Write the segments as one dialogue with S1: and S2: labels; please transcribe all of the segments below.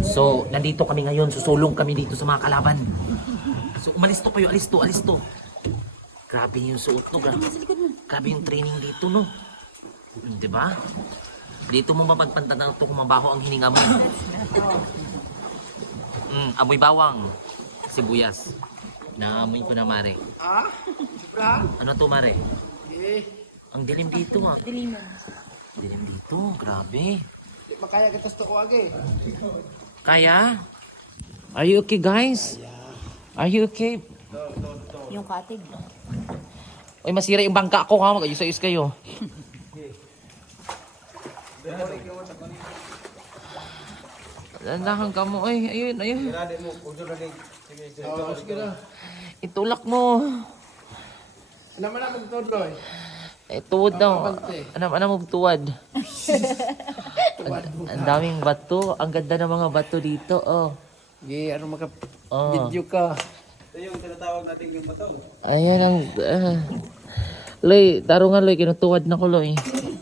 S1: So, nandito kami ngayon. Susulong kami dito sa mga kalaban. So, umalis to kayo. Alis to. Grabe yung suot no. Grabe yung training dito no. Diba? Dito mo mapagpantanan to kung mabaho ang hininga mo. Amoy bawang. Sibuyas. Naamoy ko na, Mare. Ano to, Mare? Ang dilim dito ah. Dilim dito. Grabe.
S2: Di makaya kita sa tuko agi.
S1: Kaya? Are you okay, guys? Are you okay?
S3: Yung katig.
S1: Uy, masira yung bangka ko ha. Mag-ayos-ayos kayo. Dandahan ka mo. Uy, ayun. Itulak mo.
S2: Ano man ang magtudloy?
S1: Tuwad daw. Ano mo tuwad? Ang daming bato. Ang ganda ng mga bato dito. Oh.
S2: Gi, ano maka-video ka?
S4: Ito yung tinatawag natin yung bato.
S1: Ayan ang... Loy, tarungan Loy. Kinutuwad na ko Loy.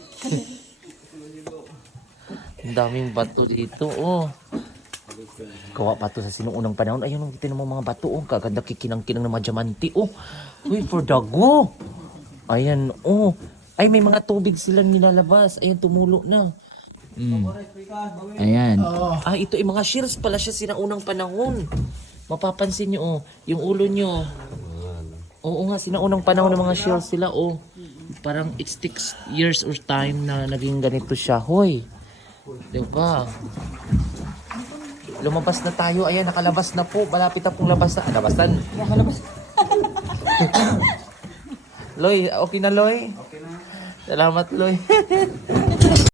S1: Ang daming bato dito. Oh. Gawa pa to sa sinuunang panahon. Ayun, tinan mo mga bato. Oh. Kaganda kikinang-kinang ng mga diamante. Oh. Uy, for dago. Ayan, oh. Ay, may mga tubig silang nilalabas. Ayan, tumulo na. Ayan. Ito yung mga shells pala siya sinaunang panahon. Mapapansin nyo, oh. Yung ulo nyo. Oo nga, sinaunang panahon ng mga shells sila, oh. Parang it takes years or time na naging ganito siya. Hoy. Diba? Lumabas na tayo. Ayan, nakalabas na po. Malapit na pong labas na. Labasan. Loy, okay na Loy?
S4: Okay na.
S1: Salamat Loy.